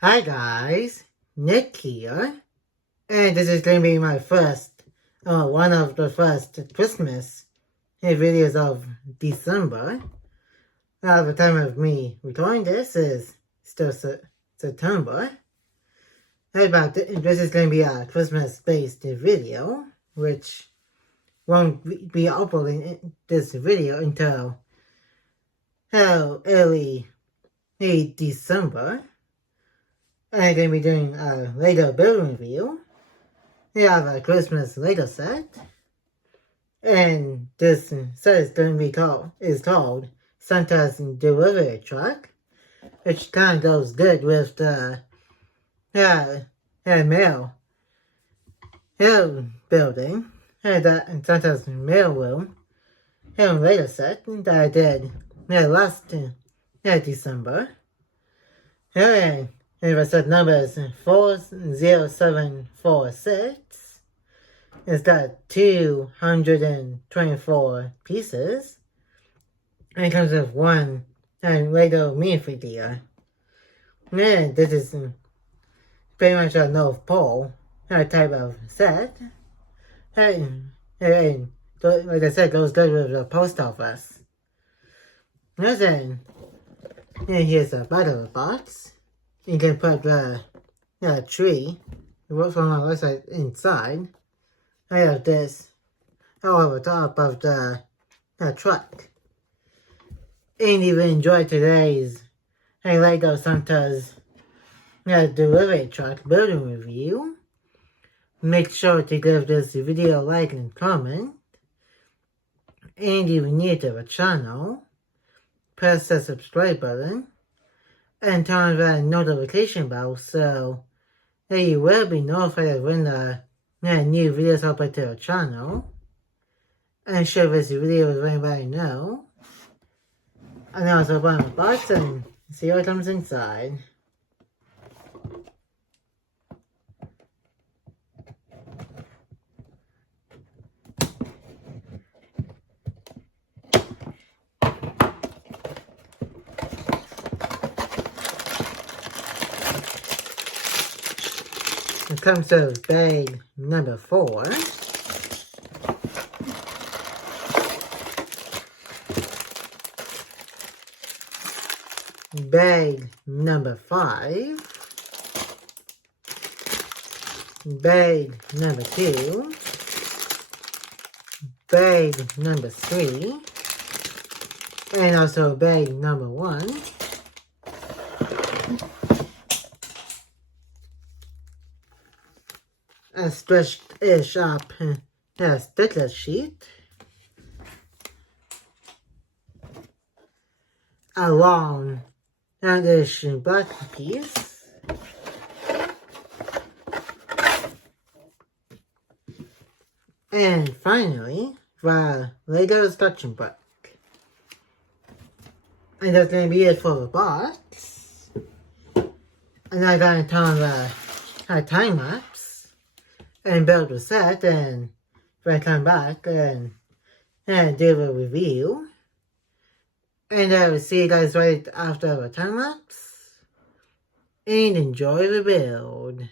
Hi guys, Nick here, and this is going to be my one of the first Christmas videos of December. Now the time of me recording this is still September. This is going to be a Christmas-based video, which won't be uploading this video until early December. I'm going to be doing a Lego building review. We have a Christmas Lego set. And this set is going to be called Santa's Delivery Truck, which kind of goes good with the mail building and Santa's mail room Lego set that I did last December. And the set number is 40746. It's got 224 pieces. And it comes with one Lego minifigure. And this is pretty much a North Pole type of set. And like I said, goes good with the post office. And then here's the bottom of the box. You can put the tree from the left side inside. I have this all over top of the truck. And if you enjoyed today's Lego Santa's delivery truck building review, make sure to give this video a like and comment. And if you're new to the channel, press the subscribe button and turn on the notification bell so that you will be notified when the new videos upload to the channel. And share this video with anybody you know. And also open the box and see what comes inside. It comes with bag number 4. Bag number 5. Bag number 2. Bag number 3. And also bag number 1. A stretched up sticker sheet, a long roundish black piece, and finally the Lego instruction book. And that's going to be it for the box. And I'm going to turn on the time lapse and build the set, and when I come back and do the review. And I will see you guys right after the time lapse. And enjoy the build.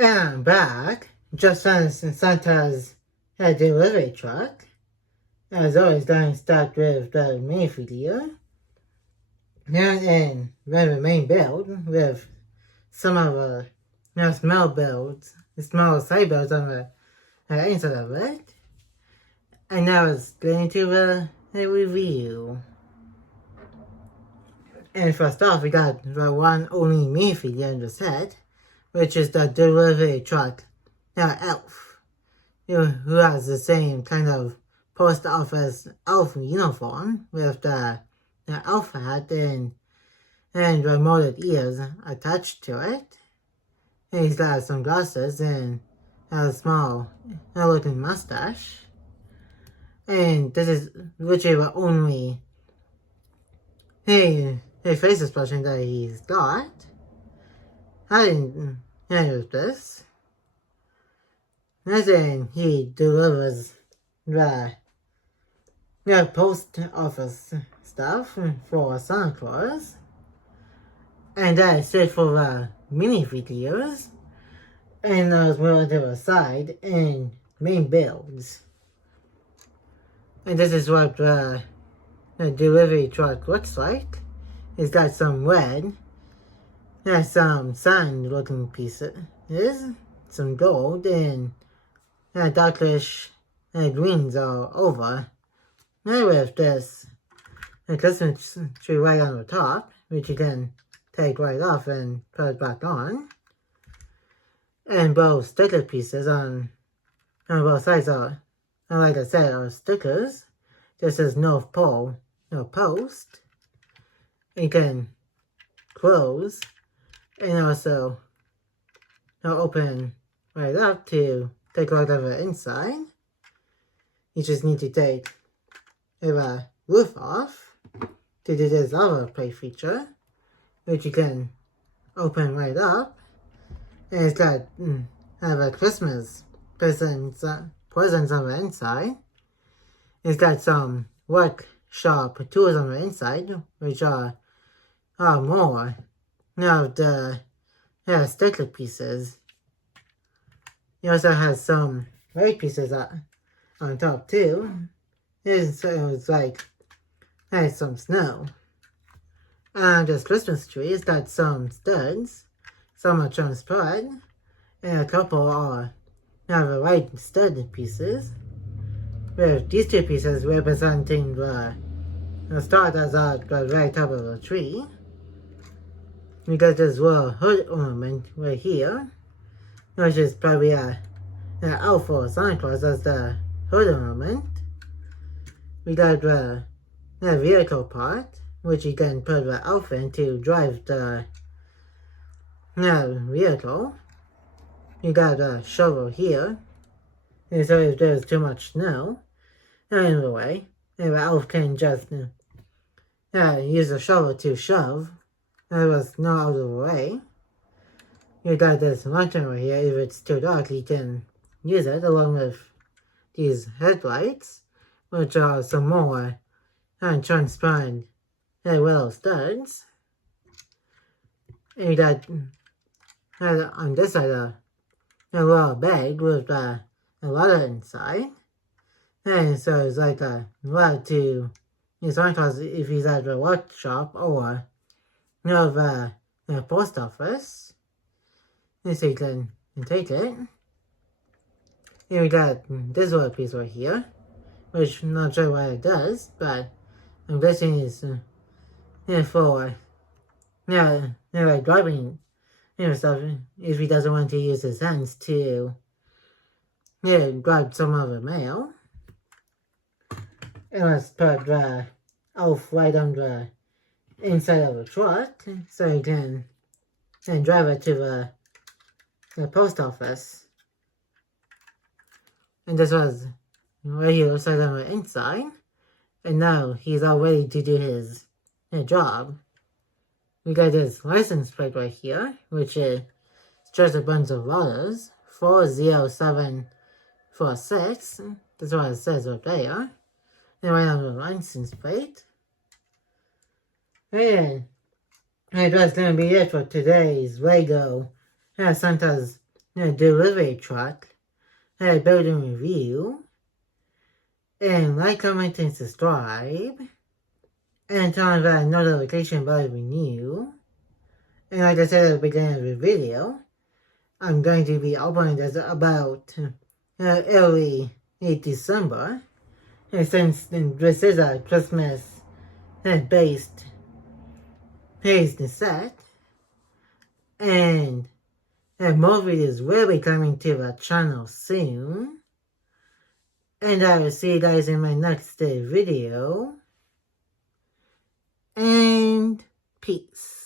And I'm back, just on Santa's delivery truck. As always, going to start with the main video. And the main build with some of the small builds, the small side builds on the inside of it. And now it's going to the review. And first off, we got the one only minifigure in the set, which is the delivery truck elf, who has the same kind of post office elf uniform with the elf hat and and molded ears attached to it. And he's got some glasses and a small looking mustache. And this is literally the only face expression that he's got. I didn't use this. And then he delivers the post office stuff for Santa Claus. And I straight for the mini videos. And those were to the side and main builds. And this is what the delivery truck looks like. It's got some red, there's some sand looking pieces, some gold, and darkish greens all over. And with this Christmas tree right on the top, which you can take right off and put it back on. And both sticker pieces on both sides are, like I said, are stickers. This says North Pole, no post. You can close and also open right up to take a look at the inside. You just need to take the roof off to do this other play feature, which you can open right up. And it's got have a Christmas presents on the inside. It's got some workshop tools on the inside, which are more of the sticker pieces. It also has some white pieces on top too. It's like has some snow. And this Christmas tree, it's got some studs. Some are transparent, and a couple are the white stud pieces. With these two pieces representing the stars at the very top of the tree. We got this little hood ornament right here, which is probably an elf for Santa Claus as the hood ornament. We got the vehicle part, which you can put the elf in to drive the vehicle. You got a shovel here, and so if there's too much snow in the way, the elf can just use the shovel to shove. There was no out of the way. You got this lantern right here. If it's too dark, you can use it along with these headlights, which are some more transparent little studs. And you got on this side a little bag with a letter inside. And so it's like a letter to Santa Claus if he's at the workshop or the post office. And so you can take it. And we got this little piece right here, which I'm not sure what it does, but I'm guessing it's for like driving stuff if he doesn't want to use his hands to grab some of the mail. And let's put the elf right on the inside of the truck so you can drive it to the post office. And this was right here upside on the inside. And now he's all ready to do his job. We got this license plate right here, which is just a bunch of letters. 40746. That's what it says right there. And right on the license plate. And that's going to be it for today's Lego Santa's delivery truck building review. And like, comment, and subscribe. And turn on that notification bell when new. And like I said at the beginning of the video, I'm going to be opening this about early December. And since this is a Christmas based set, and more videos will be coming to the channel soon. And I will see you guys in my next video. And peace.